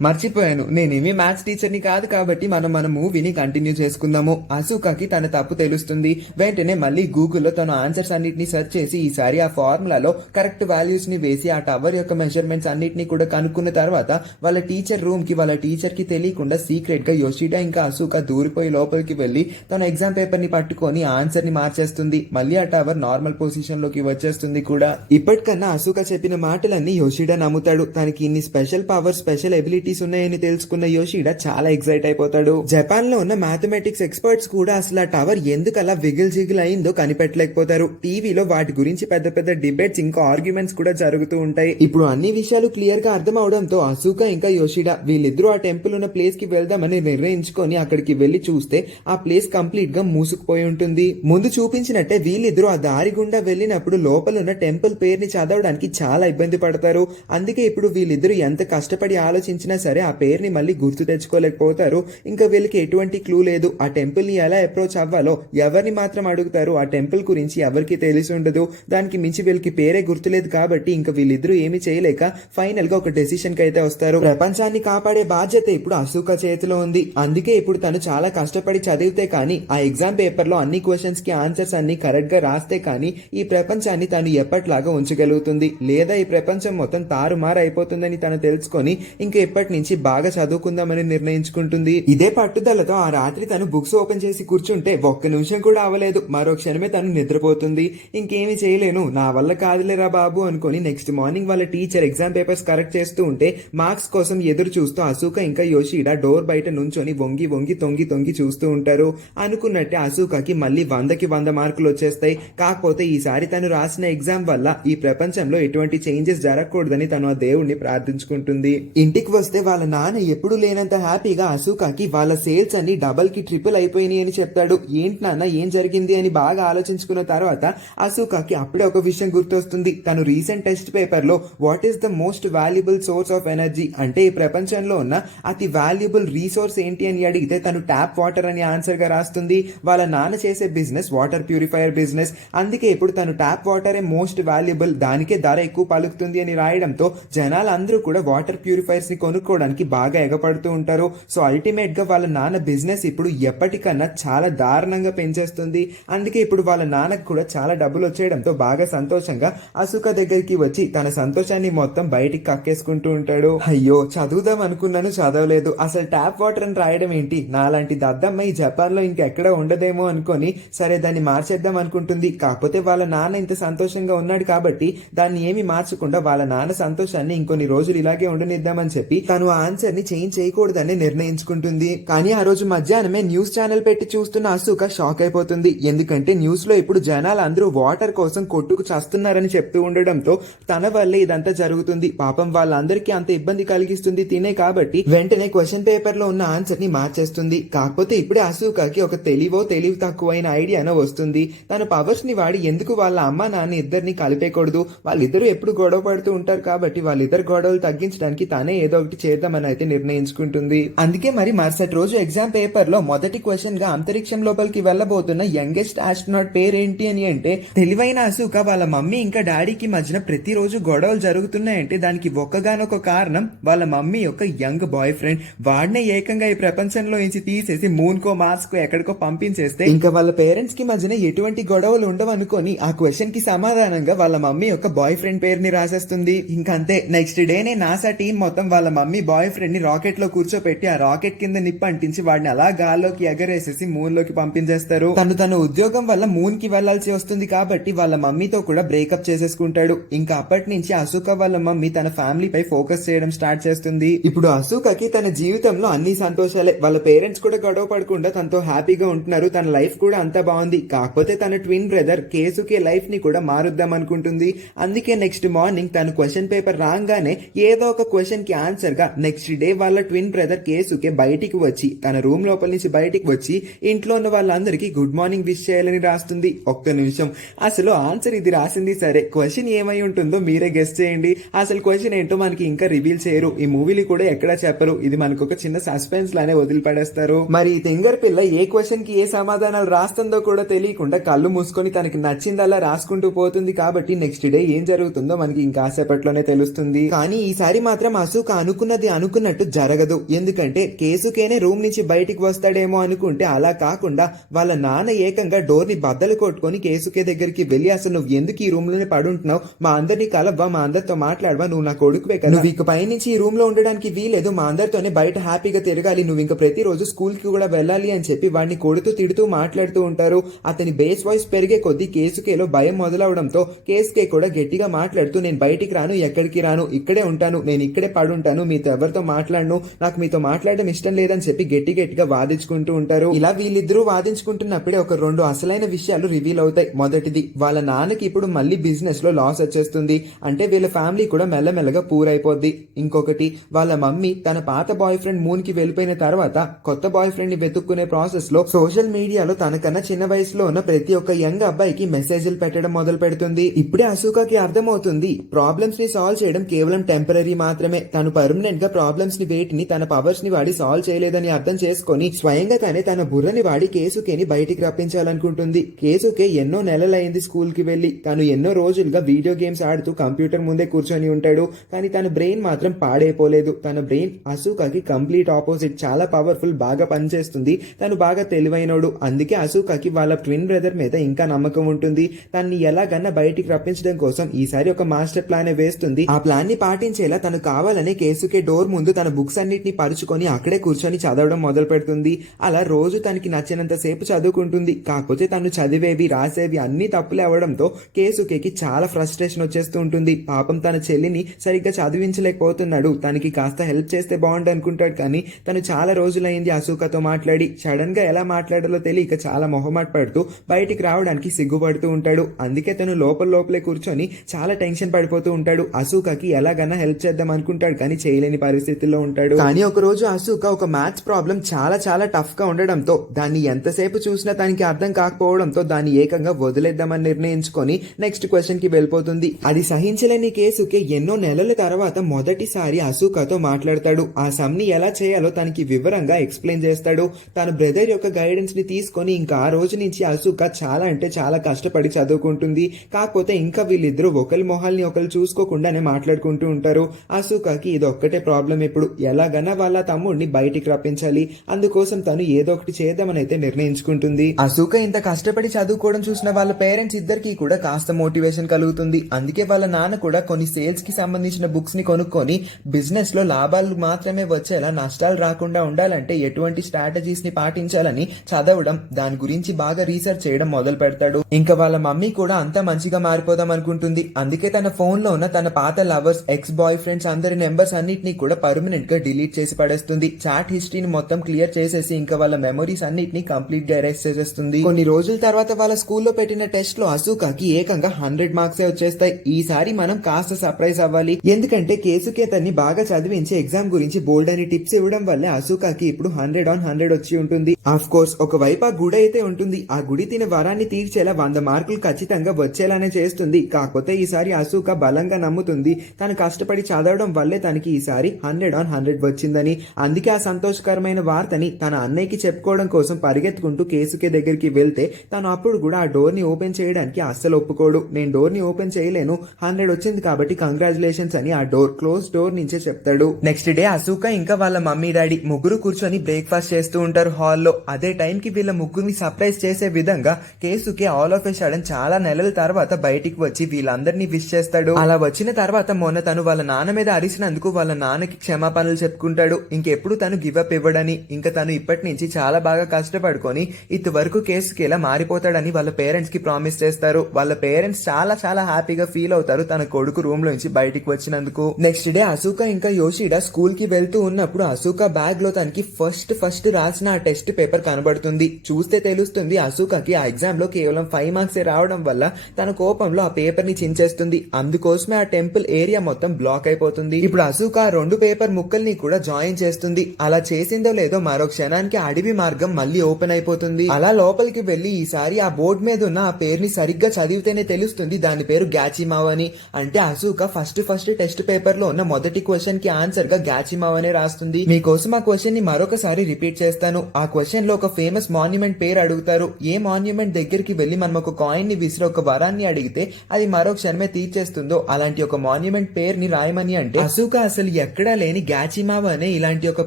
మర్చిపోయాను, నేనేమి మ్యాథ్స్ టీచర్ ని కాదు కాబట్టి మనం మన మూవీని కంటిన్యూ చేసుకుందాము. అశోకకి తన తప్పు తెలుస్తుంది. వెంటనే మళ్ళీ గూగుల్లో తన ఆన్సర్స్ అన్నిటిని సెర్చ్ చేసి ఈసారి ఆ ఫార్ములాలో కరెక్ట్ వాల్యూస్ ని వేసి ఆ టవర్ యొక్క మెజర్మెంట్స్ అన్నిటిని కూడా కనుక్కున్న తర్వాత వాళ్ళ టీచర్ రూమ్ కి వాళ్ళ టీచర్ కి తెలియకుండా సీక్రెట్ గా యోషిడా ఇంకా అశోక దూరిపోయి లోపలికి వెళ్లి తన ఎగ్జామ్ పేపర్ ని పట్టుకొని ఆన్సర్ ని మార్చేస్తుంది. మళ్ళీ ఆ టవర్ నార్మల్ పొజిషన్ లోకి వచ్చేస్తుంది కూడా. ఇప్పటికన్నా అశోక చెప్పిన మాటలన్నీ యోషిడా నమ్ముతాడు. తనకి ఇన్ని స్పెషల్ పవర్ స్పెషల్ ఎబిలిటీస్ ఉన్నాయని తెలుసుకున్న యోషిడా చాలా ఎక్సైట్ అయిపోతాడు. జపాన్ లో ఉన్న మ్యాథమెటిక్స్ ఎక్స్పర్ట్స్ కూడా అసలు ఆ టవర్ ఎందుకు అలా జిగిల్ అయిందో కనిపెట్టలేకపోతారు. టీవీలో వాటి గురించి పెద్ద డిబేట్స్ ఇంకా ఆర్గ్యుమెంట్స్ కూడా జరుగుతూ ఉంటాయి. ఇప్పుడు అన్ని విషయాలు క్లియర్ గా అర్థం అవడంతో అశోక ఇంకా యోషిడా వీళ్ళిద్దరూ ఆ టెంపుల్ ఉన్న ప్లేస్ కి వెళ్దామని నిర్ణయించుకొని అక్కడికి వెళ్లి చూస్తే ఆ ప్లేస్ కంప్లీట్ గా మూసుకుపోయి ఉంటుంది. ముందు చూపించినట్టే వీళ్ళిద్దరూ ఆ దారి గుండా వెళ్ళినప్పుడు లోపల ఉన్న టెంపుల్ పేరుని చదవడానికి చాలా ఇబ్బంది పడతారు. అందుకే ఇప్పుడు వీళ్ళిద్దరూ ఎంత కష్టపడి ఆలోచించినా సరే ఆ పేరుని మళ్ళీ గుర్తు తెచ్చుకోలేకపోతారు. ఇంకా వీళ్ళకి ఎటువంటి క్లూ లేదు. ఆ టెంపుల్ ని ఎలా అప్రోచ్ అవ్వాలో ఎవరిని మాత్రం అడుగుతారు. ఆ టెంపుల్ గురించి ఎవరికి తెలిసి ఉండదు. దానికి మించి వీళ్ళకి పేరే గుర్తులేదు కాబట్టి ఇంకా వీళ్ళిద్దరూ ఏమి చేయలేక ఫైనల్ గా ఒక డెసిషన్ కి అయితే వస్తారు. ప్రపంచాన్ని కాపాడే బాధ్యత ఇప్పుడు అశోక చేతిలో ఉంది. అందుకే ఇప్పుడు తను చాలా కష్టపడి చదివితే కానీ ఆ ఎగ్జామ్ పేపర్ లో అన్ని క్వశ్చన్స్ కి ఆన్సర్స్ అన్ని కరెక్ట్ గా రాస్తే కానీ ఈ ప్రపంచాన్ని తను ఎప్పటిలాగా ఉంచగలుగుతుంది. లేదా ఈ ప్రపంచం మొత్తం తారుమారు అయిపోతుందని తను తెలుసుకొని ఇంకా ఎప్పటి నుంచి బాగా చదువుకుందామని నిర్ణయించుకుంటుంది. ఇదే పట్టుదలతో ఆ రాత్రి తను బుక్స్ ఓపెన్ చేసి కూర్చుంటే ఒక్క నిమిషం కూడా అవ్వలేదు. మరో క్షణమే తను నిద్రపోతుంది. ఇంకేమి చేయలేను, నా వల్ల కాదులేరా బాబు అనుకుని నెక్స్ట్ మార్నింగ్ వాళ్ళ టీచర్ ఎగ్జామ్ పేపర్స్ కరెక్ట్ చేస్తూ ఉంటే మార్క్స్ కోసం ఎదురు చూస్తూ అశోక ఇంకా యోషిడా డోర్ బయట నుంచొని వంగి తొంగి చూస్తూ ఉంటారు. అనుకున్నట్టే అశోకకి మళ్ళీ 100కి 100 మార్కులు వచ్చేస్తాయి. కాకపోతే ఈసారి తను రాసిన ఎగ్జామ్ వల్ల ఈ ప్రపంచంలో ఎటువంటి చేంజెస్ జరగకూడదని తను ఆ దేవుణ్ణి ప్రార్థించుకుంటుంది. ఇంటికి వస్తే వాళ్ళ నాన్న ఎప్పుడు లేనంత హ్యాపీగా అశోకకి వాళ్ళ సేల్స్ అన్ని డబల్ కి ట్రిపుల్ అయిపోయినాయి అని చెప్తాడు. ఏంటి నాన్న ఏం జరిగింది అని బాగా ఆలోచించుకున్న తర్వాత అశోకకి అప్పుడే ఒక విషయం గుర్తొస్తుంది. తను రీసెంట్ టెస్ట్ పేపర్ లో what is the most valuable source of energy అంటే ఈ ప్రపంచంలో ఉన్న అతి వాల్యుబుల్ రీసోర్స్ ఏంటి అని అడిగితే తను ట్యాప్ వాటర్ అని ఆన్సర్ గా రాస్తుంది. వాళ్ళ నాన్న చేసే బిజినెస్ వాటర్ ప్యూరిఫైయర్ బిజినెస్. అందుకే ఇప్పుడు తను ట్యాప్ వాటరే మోస్ట్ వాల్యుబుల్, దానికే ధర ఎక్కువ పలుకుతుంది అని రాయడంతో జనాలందరూ కూడా వాటర్ ప్యూరిఫైర్స్ ని కొనుక్కోవడానికి బాగా ఎగపడుతూ ఉంటారు. సో అల్టిమేట్ గా వాళ్ళ నాన్న బిజినెస్ ఇప్పుడు ఎప్పటికన్నా చాలా దారుణంగా పెంచేస్తుంది. అందుకే ఇప్పుడు వాళ్ళ నాన్నకు కూడా చాలా డబ్బులు వచ్చేయడంతో బాగా సంతోషంగా అశోక దగ్గరికి వచ్చి తన సంతోషాన్ని మొత్తం బయటికి కక్కేసుకుంటూ ఉంటాడు. అయ్యో చదువుదాం అనుకున్నాను, చదవలేదు, అసలు ట్యాప్ వాటర్ అని రాయడం ఏంటి, నాలాంటి దద్దమ్మ ఈ జపాన్ లో ఇంకెక్కడ ఉండదేమో అనుకొని సరే దాన్ని మార్చేద్దాం అనుకుంటుంది. కాకపోతే వాళ్ళ నాన్న ఇంత సంతోషంగా ఉన్నాడు కాబట్టి దాన్ని ఏమి మార్చకుండా వాళ్ళ నాన్న సంతోషాన్ని ఇంకొన్ని రోజులు ఇలాగే ఉండనిద్దామని చెప్పి తను ఆన్సర్ ని చేంజ్ చేయకూడదని నిర్ణయించుకుంటుంది. కానీ ఆ రోజు మధ్యాహ్నమే న్యూస్ ఛానల్ పెట్టి చూస్తున్న అశోక షాక్ అయిపోతుంది. ఎందుకంటే న్యూస్ లో ఇప్పుడు జనాలు అందరూ వాటర్ కోసం కొట్టుకు చస్తున్నారని చెప్తూ ఉండడంతో తన వల్లే ఇదంతా జరుగుతుంది, పాపం వాళ్ళందరికీ అంత ఇబ్బంది కలిగిస్తుంది తినే కాబట్టి వెంటనే క్వశ్చన్ పేపర్ లో ఉన్న ఆన్సర్ ని మార్చేస్తుంది. కాకపోతే ఇప్పుడే అసూకాకి ఒక తెలివి తక్కువైన ఐడియానో వస్తుంది. తన పవర్స్ ని వాడి ఎందుకు వాళ్ళ అమ్మ నాన్న ఇద్దరిని కలిపేకూడదు, వాళ్ళిద్దరూ ఎప్పుడు గొడవ పడుతూ ఉంటారు కాబట్టి వాళ్ళిద్దరు గొడవలు తగ్గించడానికి తానే ఏదో ఒకటి చేద్దామని అయితే నిర్ణయించుకుంటుంది. అందుకే మరి మరుసటి రోజు ఎగ్జామ్ పేపర్ లో మొదటి క్వశ్చన్ గా అంతరిక్షం లోపలికి వెళ్లబోతున్న యంగెస్ట్ ఆస్ట్రోనాట్ పేరేంటి అని అంటే తెలివైన అసూక వాళ్ళ మమ్మీ ఇంకా డాడీకి మధ్యన ప్రతిరోజు గొడవలు జరుగుతున్నాయంటే దానికి ఒక్కగానొక కారణం వాళ్ళ మమ్మీ యొక్క యంగ్ బాయ్ ఫ్రెండ్. వాడినే ఏకంగా ఈ ప్రపంచంలో నుంచి తీసేసి మూన్ కో మార్స్ కో ఎక్కడికో పంపించేస్తే ఇంకా వాళ్ళ పేరెంట్స్ కి మధ్యన ఎటువంటి గొడవలు ఉండవనుకొని ఆ క్వశ్చన్ కి సమాధానంగా వాళ్ళ మమ్మీ యొక్క బాయ్ ఫ్రెండ్ పేరుని రాసేస్తుంది. ఇంకంతే నెక్స్ట్ డేనే నాసా టీం మొత్తం వాళ్ళ మమ్మీ బాయ్ ఫ్రెండ్ ని రాకెట్ లో కూర్చోపెట్టి ఆ రాకెట్ కింద నిప్పు అంటించి వాడిని అలా గాల్లోకి ఎగరేసేసి మూన్ లోకి పంపించేస్తారు. తన ఉద్యోగం వల్ల మూన్ కి వెళ్లాల్సి వస్తుంది కాబట్టి వాళ్ళ మమ్మీతో కూడా బ్రేకప్ చేసేసుకుంటాడు. ఇంకా అప్పటి నుంచి అసూక వాళ్ళ మమ్మీ తన ఫ్యామిలీ పై ఫోకస్ చేయడం స్టార్ట్ చేస్తుంది. ఇప్పుడు అసూకకి తన జీవితంలో అన్ని సంతోషాలే. వాళ్ళ పేరెంట్స్ కూడా గొడవ పడకుండా తనతో హ్యాపీగా ఉంటున్నారు. తన లైఫ్ కూడా అంతా బాగుంది. కాకపోతే తన ట్విన్ బ్రదర్ కేసుకే లైఫ్ ని కూడా మారుద్దాం అనుకుంటుంది. అందుకే నెక్స్ట్ మార్నింగ్ తను క్వశ్చన్ పేపర్ రాగానే ఏదో ఒక క్వశ్చన్ కి ఆన్సర్ గా నెక్స్ట్ డే వాళ్ళ ట్విన్ బ్రదర్ కేసుకే బయటికి వచ్చి తన రూమ్ లోపల నుంచి బయటికి వచ్చి ఇంట్లో ఉన్న వాళ్ళందరికీ గుడ్ మార్నింగ్ విష్ చేయాలని రాస్తుంది. ఒక్క నిమిషం, అసలు ఆన్సర్ ఇది రాసింది సరే, క్వశ్చన్ ఏమై ఉంటుందో మీరే గెస్ చేయండి. అసలు క్వశ్చన్ ఏంటో మనకి ఇంకా రివీల్ చేయరు. ఈ మూవీలు కూడా ఎక్కడా చెప్పరు. ఇది మనకు ఒక చిన్న సస్పెన్స్ లానే వదిలిపడేస్తారు. మరి ఈ తింగర్ పిల్ల ఏ క్వశ్చన్ కి ఏ సమాధానాలు రాస్తుందో కూడా తెలియకుండా కళ్ళు మూసుకొని తనకి నచ్చిందల్లా రాసుకుంటూ పోతుంది. కాబట్టి నెక్స్ట్ డే ఏం జరుగుతుందో మనకి ఇంకాసేపట్లోనే తెలుస్తుంది. కానీ ఈసారి మాత్రం అసూక అనుకున్నది అనుకున్నట్టు జరగదు. ఎందుకంటే కేసుకేనే రూమ్ నుంచి బయటికి వస్తాడేమో అనుకుంటే అలా కాకుండా వాళ్ళ నాన్న ఏకంగా డోర్ ని బద్దలు కొట్టుకొని కేసుకే దగ్గరికి వెళ్లి అసలు నువ్వు ఎందుకు ఈ రూమ్ లోనే పడుంటున్నావు, మా అందరినీ కలవ్వా, మా అందరితో మాట్లాడవా, నువ్వు నా కొడుకువే కదా, నువ్వు ఇక పైనుంచి ఈ రూమ్ లో ఉండడానికి వీలేదు, మా అందరితోనే బయట హ్యాపీగా తిరగాలి, నువ్వు ఇంకా ప్రతిరోజు స్కూల్ కి కూడా వెళ్ళాలి అని చెప్పి వాడిని కొడుతూ తిడుతూ మాట్లాడుతూ ఉంటారు. అతని బేస్ వాయిస్ పెరిగే కొద్దీ కేసుకేలో భయం మొదలవడంతో కేసుకే కూడా గట్టిగా మాట్లాడుతూ నేను బయటికి రాను, ఎక్కడికి రాను, ఇక్కడే ఉంటాను, నేను ఇక్కడే పడుంటాను, మీతో ఎవరితో మాట్లాడను, నాకు మీతో మాట్లాడడం ఇష్టం లేదని చెప్పి గట్టిగా వాదించుకుంటూ ఉంటారు. ఇలా వీళ్ళిద్దరూ వాదించుకుంటున్నప్పుడే ఒక రెండు అసలైన విషయాలు రివీల్ అవుతాయి. మొదటిది, వాళ్ళ నాన్నకి ఇప్పుడు మళ్ళీ బిజినెస్ లో లాస్ వచ్చేస్తుంది. అంటే వీళ్ళ ఫ్యామిలీ కూడా మెల్లమెల్లగా పూరైపోద్ది. ఇంకొకటి, వాళ్ళ మమ్మీ తన పాత బాయ్ ఫ్రెండ్ మూన్ కి వెళ్ళిపోయిన తర్వాత కొత్త బాయ్ ఫ్రెండ్ ని వెతుక్కునే ప్రాసెస్ లో సోషల్ మీడియాలో తనకన్నా చిన్న వయసులో ఉన్న ప్రతి ఒక్క యంగ్ అబ్బాయికి మెసేజ్లు పెట్టడం మొదలు పెడుతుంది. ఇప్పుడే అసూకాకి అర్థమవుతుంది ప్రాబ్లమ్స్ ని సాల్వ్ చేయడం కేవలం టెంపరీ మాత్రమే. తను పర్మనెంట్ గా ప్రాబ్లమ్స్ ని వేటిని తన పవర్స్ ని వాడి సాల్వ్ చేయలేదని అర్థం చేసుకుని స్వయంగా తనే తన బుర్రని వాడి కేసుకేని బయటికి రప్పించాలనుకుంటుంది. కేసుకే ఎన్నో నెలలైంది స్కూల్ కి వెళ్లి. తను ఎన్నో రోజులుగా వీడియో గేమ్స్ ఆడుతూ కంప్యూటర్ ముందే కూర్చొని ఉంటాడు. కానీ తన బ్రెయిన్ మాత్రం పాడైపోలేదు. తన బ్రెయిన్ అసూకాకి కంప్లీట్ ఆపోజిట్, చాలా పవర్ఫుల్, బాగా పనిచేస్తుంది. తను బాగా తెలివైనోడు. అందుకే అసూకాకి వాళ్ళ ట్విన్ బ్రదర్ మీద ఇంకా నమ్మకం ఉంటుంది. తన్ని ఎలాగన్నా బయటికి రప్పించడం కోసం ఈసారి ఒక మాస్టర్ ప్లాన్ వేస్తుంది. ఆ ప్లాన్ ని పాటించేలా తను కావాలనే కేసుకే డోర్ ముందు తన బుక్స్ అన్నిటిని పరుచుకొని అక్కడే కూర్చొని చదవడం మొదలు పెడుతుంది. అలా రోజు తనకి నచ్చినంత సేపు చదువుకుంటుంది. కాకపోతే తను చదివేవి రాసేవి అన్ని తప్పులే అవడంతో కేసుకేకి చాలా ఫ్రస్ట్రేషన్ వచ్చేస్తూ ఉంటుంది. పాపం తన చెల్లిని సరిగ్గా చదివించలేకపోతున్నాడు. తనకి కాస్త హెల్ప్ చేస్తే బాగుండు అనుకుంటాడు. కానీ తను చాలా రోజులైంది అసూకతో మాట్లాడి. సడన్ గా ఎలా మాట్లాడాలో తెలియక చాలా మొహమాట పడుతూ బయటికి రావడానికి సిగ్గుపడుతూ ఉంటాడు. అందుకే తను లోపలే కూర్చొని చాలా టెన్షన్ పడిపోతూ ఉంటాడు. అసూకకి ఎలాగన్నా హెల్ప్ చేద్దాం అనుకుంటాడు కానీ చేయలేని పరిస్థితుల్లో ఉంటాడు. కానీ ఒక రోజు అసూక ఒక మ్యాథ్స్ ప్రాబ్లం చాలా టఫ్ గా ఉండడంతో దాన్ని ఎంతసేపు చూసినా తనకి అర్థం కాకపోవడంతో దాన్ని ఏకంగా వదిలేద్దామని నిర్ణయించుకొని నెక్స్ట్ క్వశ్చన్ కి వెళ్ళిపోతుంది. అది సహించలేని కేసుకే ఎన్నో నెలల తర్వాత మొదటిసారి అసూకతో మాట్లాడతాడు. ఆ సమ్ ని ఎలా చేయాలో తనకి వివరంగా ఎక్స్ప్లెయిన్ చేస్తాడు. తన బ్రదర్ యొక్క గైడెన్స్ ని తీసుకొని ఇంకా ఆ రోజు నుంచి అసూక చాలా కష్టపడి చదువుకుంటుంది. కాకపోతే ఇంకా వీళ్ళిద్దరూ ఒకరి మొహాల్ని ఒకరు చూసుకోకుండానే మాట్లాడుకుంటూ ఉంటారు. అసూకకి ఇది ఒక్కటే ప్రాబ్లం. ఇప్పుడు ఎలాగన్నా వాళ్ళ తమ్ముడిని బయటికి రప్పించాలి. అందుకోసం తను ఏదో ఒకటి చేద్దామని అయితే నిర్ణయించుకుంటుంది. అసూక ఇంత కష్టపడి చదువుకోవడం చూసిన వాళ్ళ పేరెంట్స్ ఇద్దరికి కూడా కాస్త మోటివేషన్ కలుగుతుంది. అందుకే వాళ్ళ నాన్న కూడా కొన్ని సేల్స్ కి సంబంధించిన బుక్స్ ని కొనుక్కొని బిజినెస్ లో లాభాలు మాత్రమే వచ్చేలా నష్టాలు రాకుండా ఉండాలంటే ఎటువంటి స్ట్రాటజీస్ ని పాటించాలని చదవడం, దాని గురించి బాగా రీసెర్చ్ చేయడం మొదలు పెడతాడు. ఇంకా వాళ్ళ మమ్మీ కూడా అంతా మంచిగా మారిపోదాం అనుకుంటుంది. అందుకే తన ఫోన్ లో ఉన్న తన పాత లవర్స్, ఎక్స్ బాయ్ ఫ్రెండ్స్ అందరి నెంబర్స్ అన్నిటిని కూడా పర్మనెంట్ గా డిలీట్ చేసి పడేస్తుంది. చాట్ హిస్టరీని మొత్తం క్లియర్ చేసేసి ఇంకా వాళ్ళ మెమరీస్ అన్నిటిని కంప్లీట్ గా ఎరేస్ చేసేస్తుంది. కొన్ని రోజుల తర్వాత వాళ్ళ స్కూల్లో పెట్టిన టెస్ట్ లో అసూకాకి ఏకంగా 100 మార్క్స్ వచ్చేస్తాయి. ఈ ఈసారి మనం కాస్త సర్ప్రైజ్ అవ్వాలి. ఎందుకంటే కేసుకే తన్ని బాగా చదివించి ఎగ్జామ్ గురించి బోల్డ్ అని టిప్స్ ఇవ్వడం వల్లే అశోకాకి ఇప్పుడు 100/100 వచ్చి ఉంటుంది. ఆఫ్ కోర్స్ ఒకవైపు ఆ గుడి అయితే ఉంటుంది. ఆ గుడి తిన వరాన్ని తీర్చేలా 100 మార్కులు ఖచ్చితంగా వచ్చేలానే చేస్తుంది. కాకపోతే ఈసారి అశోక బలంగా నమ్ముతుంది తను కష్టపడి చదవడం వల్లే తనకి ఈసారి 100/100 వచ్చిందని. అందుకే ఆ సంతోషకరమైన వార్తని తన అన్నయ్యకి చెప్పుకోవడం కోసం పరిగెత్తుకుంటూ కేసుకే దగ్గరికి వెళ్తే తను అప్పుడు కూడా ఆ డోర్ ని ఓపెన్ చేయడానికి అస్సలు ఒప్పుకోడు. నేను డోర్ ని ఓపెన్ చేయలేను, 100 వచ్చింది కాబట్టి కంగ్రాచులేషన్స్ అని ఆ క్లోజ్ డోర్ నుంచే చెప్తాడు. నెక్స్ట్ డే అశోక ఇంకా వాళ్ళ మమ్మీ డాడీ ముగ్గురు కూర్చొని బ్రేక్ఫాస్ట్ చేస్తూ ఉంటారు హాల్లో. అదే టైం కి వీళ్ళ ముగ్గురిని సర్ప్రైజ్ చేసే విధంగా కేసుకి ఆల్ ఆఫ్ ఎ సడన్ చాలా నెలల తర్వాత బయటికి వచ్చి వీళ్ళందరినీ విష్ చేస్తాడు. అలా వచ్చిన తర్వాత మొన్న తను వాళ్ళ నాన్న మీద అరిసినందుకు వాళ్ళ నాన్నకి క్షమాపణలు చెప్పుకుంటాడు. ఇంకెప్పుడు తను గివప్ ఇవ్వడని, ఇంకా తను ఇప్పటి నుంచి చాలా బాగా కష్టపడుకొని ఇంతవరకు కేసుకి ఇలా మారిపోతాడని వాళ్ళ పేరెంట్స్ కి ప్రామిస్ చేస్తారు. వాళ్ళ పేరెంట్స్ చాలా చాలా హ్యాపీగా ఫీల్ అవుతారు తన కొడుకు రూమ్ లోంచి బయటికి వచ్చినందుకు. నెక్స్ట్ డే అశోక ఇంకా యోషిడా స్కూల్ కి వెళ్తూ ఉన్నప్పుడు అశోక బ్యాగ్ లో తనకి ఫస్ట్ రాసిన ఆ టెస్ట్ పేపర్ కనబడుతుంది. చూస్తే తెలుస్తుంది అశోకకి ఆ ఎగ్జామ్ లో కేవలం 5 మార్క్స్ రావడం వల్ల తన కోపంలో ఆ పేపర్ ని చించేస్తుంది. అందుకోసమే ఆ టెంపుల్ ఏరియా మొత్తం బ్లాక్ అయిపోతుంది. ఇప్పుడు అశోక ఆ 2 పేపర్ ముక్కల్ని కూడా జాయిన్ చేస్తుంది. అలా చేసిందో లేదో మరో క్షణానికి అడవి మార్గం మళ్ళీ ఓపెన్ అయిపోతుంది. అలా లోపలికి వెళ్లి ఈసారి ఆ బోర్డు మీద ఉన్న ఆ పేరుని సరిగ్గా చదివితేనే తెలుస్తుంది దాని పేరు గ్యాచిమావ్ అని. అంటే అశోక ఫస్ట్ టెస్ట్ పేపర్ లో ఉన్న మొదటి క్వశ్చన్ కి ఆన్సర్ గా గ్యాచిమావ్ అనే రాస్తుంది. మీకోసం ఆ క్వశ్చన్ ని మరొకసారి రిపీట్ చేస్తాను. ఆ క్వశ్చన్ లో ఒక ఫేమస్ మాన్యుమెంట్ పేరు అడుగుతారు. ఏ మాన్యుమెంట్ దగ్గరికి వెళ్లి మనం ఒక కాయిన్ ని విసిరి ఒక వరాన్ని అడిగితే అది మరో క్షణమే తీర్చేస్తుందో అలాంటి ఒక మాన్యుమెంట్ పేరుని రాయమని అంటే అశోక అసలు ఎక్కడా లేని గ్యాచిమావ్ అనే ఇలాంటి ఒక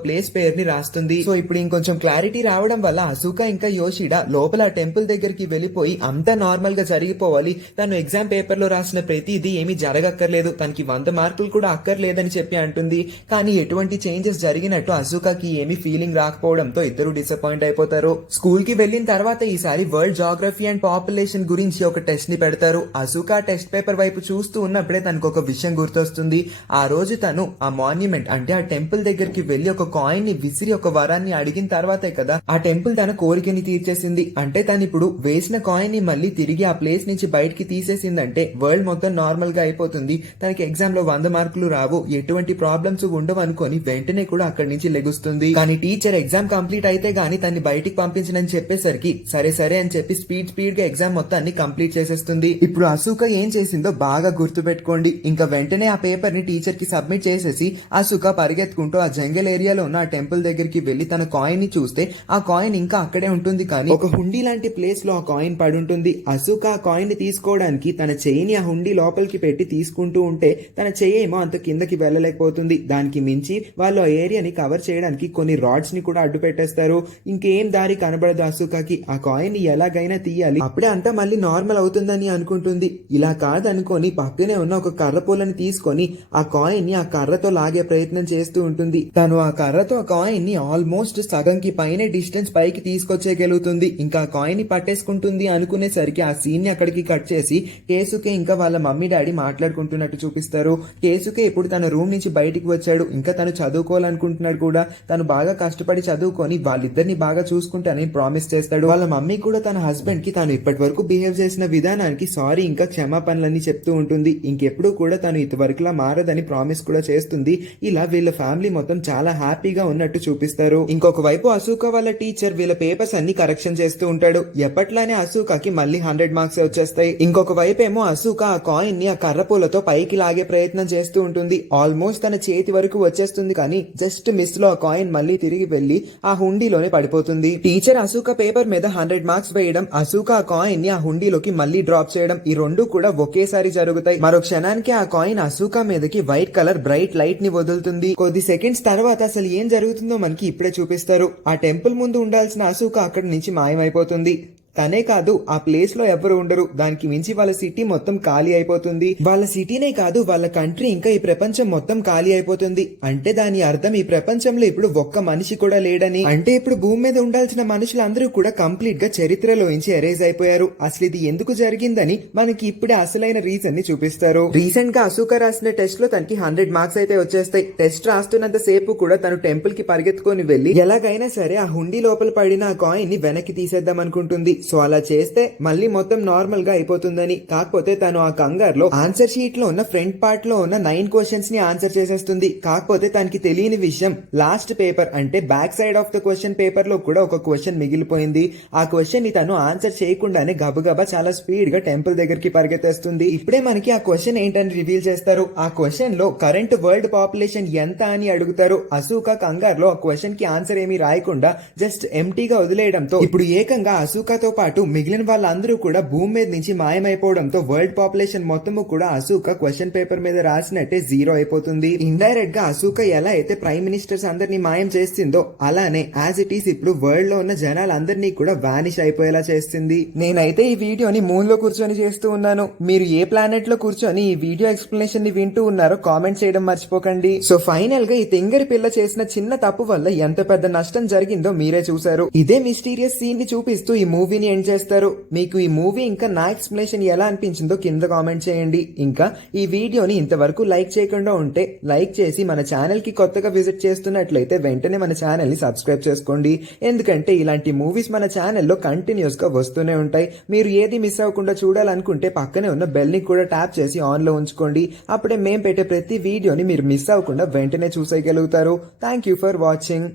ప్లేస్ పేరుని రాస్తుంది. సో ఇప్పుడు ఇంకొంచెం క్లారిటీ రావడం వల్ల అశోక ఇంకా యోషిడా లోపల టెంపుల్ దగ్గరికి వెళ్లిపోయి అంతా నార్మల్ గా జరిగిపోవాలి, తను ఎగ్జామ్ పేపర్ లో రాసిన ప్రతిదీ ఏమీ జరగక్కర్లేదు, తనకి 100 మార్కులు కూడా అక్కర్లేదని చెప్పి అంటుంది. కానీ ఎటువంటి చేంజెస్ జరిగినట్టు అశోకకి ఏమీ ఫీలింగ్ రాకపోవడంతో ఇద్దరు డిసప్పాయింట్ అయిపోతారు. స్కూల్ కి వెళ్లిన తర్వాత ఈసారి వరల్డ్ జాగ్రఫీ అండ్ పాపులేషన్ గురించి ఒక టెస్ట్ ని పెడతారు. అశోక టెస్ట్ పేపర్ వైపు చూస్తూ ఉన్నప్పుడే తనకు ఒక విషయం గుర్తొస్తుంది. ఆ రోజు తను ఆ మాన్యుమెంట్ అంటే ఆ టెంపుల్ దగ్గరికి వెళ్లి ఒక కాయిన్ ని విసిరి ఒక వరాన్ని అడిగిన తర్వాతే కదా ఆ టెంపుల్ తన కోరికని తీర్చేసింది. అంటే తను ఇప్పుడు వేసిన కాయిన్ ని మళ్ళీ తిరిగి ఆ ప్లేస్ నుంచి బయటికి తీసేసిందంటే వరల్డ్ మొత్తం నార్మల్ గా అయిపోతుంది. తనకి ఎగ్జామ్ లో 100 మార్కులు రావు, ఎటువంటి ప్రాబ్లమ్స్ ఉండవు అనుకొని వెంటనే కూడా అక్కడి నుంచి లెగుస్తుంది. కానీ టీచర్ ఎగ్జామ్ కంప్లీట్ అయితే గానీ తన్ని బయటికి పంపించనని చెప్పేసరికి సరే అని చెప్పి స్పీడ్ గా ఎగ్జామ్ మొత్తాన్ని కంప్లీట్ చేసేస్తుంది. ఇప్పుడు అశోక ఏం చేసిందో బాగా గుర్తు పెట్టుకోండి. ఇంకా వెంటనే ఆ పేపర్ ని టీచర్ కి సబ్మిట్ చేసేసి అశోక పరిగెత్తుకుంటూ ఆ జంగల్ ఏరియాలో ఉన్న ఆ టెంపుల్ దగ్గరికి వెళ్లి తన కాయిన్ ని చూస్తే ఆ కాయిన్ ఇంకా అక్కడే ఉంటుంది. కానీ ఒక హుండీ లాంటి ప్లేస్ లో ఆ కాయిన్ పడుంటుంది. అశోక ఆ కాయిన్ ని తీసుకోవడానికి తన చెయ్యిని ఆ హుండీ లోపలికి పెట్టి తీసుకుంటూ ఉంటే తన చెయ్యి ఏమో అంత కిందకి వెళ్ళలేకపోతుంది. దానికి మించి వాళ్ళు ఆ ఏరియాని కవర్ చేయడానికి కొన్ని రాడ్స్ ని కూడా అడ్డు పెట్టేస్తారు. ఇంకేం దారి కనబడదు అశోకకి. ఆ కాయిన్ ని ఎలాగైనా తీయాలి, అప్పుడే అంతా మళ్ళీ నార్మల్ అవుతుందని అనుకుంటుంది. ఇలా కాదనుకొని పక్కనే ఉన్న ఒక కర్ర పూలని తీసుకొని ఆ కాయిన్ ని ఆ కర్రతో లాగే ప్రయత్నం చేస్తూ ఉంటుంది. తను ఆ కర్రతో ఆ కాయిన్ ని ఆల్మోస్ట్ సగంకి పైనే డిస్టెన్స్ పైకి తీసుకొచ్చేయగలుగుతుంది. ఇంకా ఆ కాయిన్ ని పట్టేసుకుంటుంది అనుకునేసరికి ఆ సీన్ ని అక్కడికి కట్ చేసి కేసుకే ఇంకా వాళ్ళ మమ్మీ డాడీ మాట్లాడుకుంటున్నట్టు చూపిస్తారు. కేసుకే ఇప్పుడు తన రూమ్ నుంచి బయటికి వచ్చాడు. ఇంకా తను చదువుకోవాలనుకుంటున్నాడు కూడా. తను బాగా కష్టపడి చదువుకొని వాళ్ళిద్దరిని బాగా చూసుకుంటానని ప్రామిస్ చేస్తాడు. వాళ్ళ మమ్మీ కూడా తన హస్బెండ్ కి తను ఇప్పటి వరకు బిహేవ్ చేసిన విధానానికి సారీ ఇంకా క్షమాపణలన్నీ చెప్తూ ఉంటుంది. ఇంకెప్పుడు కూడా తను ఇంతవరకులా మారదని ప్రామిస్ కూడా చేస్తుంది. ఇలా వీళ్ళ ఫ్యామిలీ మొత్తం చాలా హ్యాపీగా ఉన్నట్టు చూపిస్తారు. ఇంకొక వైపు అశోక వాళ్ళ టీచర్ వీళ్ళ పేపర్స్ అన్ని కరెక్షన్ చేస్తూ ఉంటాడు. ఎప్పట్లానే అశోకకి మళ్ళీ 100 మార్క్స్ వచ్చేస్తాయి. ఇంకొక వైపు ఏమో అశోక ఆ కాయిన్ ని ఆ కర్రపూలతో పైకి లాగే ప్రయత్నం చేస్తూ ఉంటుంది. ఆల్మోస్ట్ తన చేతి వరకు వచ్చేస్తుంది. కానీ జస్ట్ మిస్ లో ఆ కాయిన్ మళ్ళీ తిరిగి వెళ్లి ఆ హుండీలోనే పడిపోతుంది. టీచర్ అశోక పేపర్ మీద 100 మార్క్స్ వేయడం, అశోక ఆ కాయిన్ ని ఆ హుండీలోకి మళ్ళీ డ్రాప్ చేయడం, ఈ రెండు కూడా ఒకేసారి జరుగుతాయి. మరో క్షణానికి ఆ కాయిన్ అశోక మీదకి వైట్ కలర్ బ్రైట్ లైట్ ని వదులుతుంది. కొద్ది సెకండ్స్ తర్వాత అసలు ఏం జరుగుతుందో మనకి ఇప్పుడే చూపిస్తారు. ఆ టెంపుల్ ముందు ఉండాల్సిన అశోక అక్కడి నుంచి మాయమైపోతుంది. తనే కాదు ఆ ప్లేస్ లో ఎవరు ఉండరు. దానికి మించి వాళ్ళ సిటీ మొత్తం ఖాళీ అయిపోతుంది. వాళ్ళ సిటీనే కాదు వాళ్ళ కంట్రీ ఇంకా ఈ ప్రపంచం మొత్తం ఖాళీ అయిపోతుంది. అంటే దాని అర్థం ఈ ప్రపంచంలో ఇప్పుడు ఒక్క మనిషి కూడా లేడని. అంటే ఇప్పుడు భూమి మీద ఉండాల్సిన మనుషులందరూ కూడా కంప్లీట్ గా చరిత్రలోంచి ఎరేజ్ అయిపోయారు. అసలు ఇది ఎందుకు జరిగిందని మనకి ఇప్పుడే అసలైన రీజన్ ని చూపిస్తారు. రీసెంట్ గా అశోక రాసిన టెస్ట్ లో తనకి 100 మార్క్స్ అయితే వచ్చేస్తాయి. టెస్ట్ రాస్తున్నంత సేపు కూడా తను టెంపుల్ కి పరిగెత్తుకొని వెళ్లి ఎలాగైనా సరే ఆ హుండీ లోపల పడిన ఆ కాయిన్ ని వెనక్కి తీసేద్దాం అనుకుంటుంది. సో అలా చేస్తే మళ్ళీ మొత్తం నార్మల్ గా అయిపోతుందని. కాకపోతే తను ఆ కంగారులో ఆన్సర్ షీట్ లో ఉన్న ఫ్రంట్ పార్ట్ లో ఉన్న 9 క్వశ్చన్స్ ని ఆన్సర్ చేసేస్తుంది. కాకపోతే తనకి తెలియని విషయం లాస్ట్ పేపర్ అంటే back side of the question paper లో కూడా ఒక క్వశ్చన్ మిగిలిపోయింది. ఆ క్వశ్చన్ ని తను ఆన్సర్ చేయకుండానే గబగబా చాలా స్పీడ్ గా టెంపుల్ దగ్గరికి పరిగెత్తేస్తుంది. ఇప్పుడే మనకి ఆ క్వశ్చన్ ఏంటని రివీల్ చేస్తారు. ఆ క్వశ్చన్ లో కరెంట్ వరల్డ్ పాపులేషన్ ఎంత అని అడుగుతారు. అశోక కంగారులో ఆ క్వశ్చన్ కి ఆన్సర్ ఏమీ రాయకుండా జస్ట్ ఎంటీగా వదిలేయడంతో ఇప్పుడు ఏకంగా అశోకతో పాటు మిగిలిన వాళ్ళందరూ కూడా భూమి మీద నుంచి మాయమైపోవడంతో వరల్డ్ పాపులేషన్ మొత్తము కూడా అశోక క్వశ్చన్ పేపర్ మీద రాసినట్టే జీరో అయిపోతుంది. ఇండైరెక్ట్ గా అశోక ఎలా అయితే ప్రైమ్ మినిస్టర్స్ అందరినీ మాయం చేస్తుందో అలానే యాజ్ ఇట్ ఈస్ ఇప్పుడు వరల్డ్ లో ఉన్న జనాలందరినీ కూడా వానిష్ అయిపోయేలా చేస్తుంది. నేనైతే ఈ వీడియోని మూన్ లో కూర్చొని చేస్తూ ఉన్నాను. మీరు ఏ ప్లానెట్ లో కూర్చొని ఈ వీడియో ఎక్స్ప్లెనేషన్ ని వింటూ ఉన్నారో కామెంట్ చేయడం మర్చిపోకండి. సో ఫైనల్ గా ఈ తింగరి పిల్ల చేసిన చిన్న తప్పు వల్ల ఎంత పెద్ద నష్టం జరిగిందో మీరే చూసారు. ఇదే మిస్టీరియస్ సీన్ ని చూపిస్తూ ఈ మూవీని ఎండ్ చేస్తారు. మీకు ఈ మూవీ ఇంకా నా ఎక్స్ప్లెనేషన్ ఎలా అనిపించిందో కింద కామెంట్ చేయండి. ఇంకా ఈ వీడియోని ఇంతవరకు లైక్ చేయకుండా ఉంటే లైక్ చేసి మన ఛానల్ కి కొత్తగా విజిట్ చేస్తున్నట్లయితే వెంటనే మన ఛానల్ ని సబ్స్క్రైబ్ చేసుకోండి. ఎందుకంటే ఇలాంటి మూవీస్ మన ఛానల్లో కంటిన్యూస్ గా వస్తూనే ఉంటాయి. మీరు ఏది మిస్ అవ్వకుండా చూడాలనుకుంటే పక్కనే ఉన్న బెల్ ని కూడా ట్యాప్ చేసి ఆన్ లో ఉంచుకోండి. అప్పుడే మేము పెట్టే ప్రతి వీడియోని మీరు మిస్ అవ్వకుండా వెంటనే చూసేయగలుగుతారు. Thank you for watching.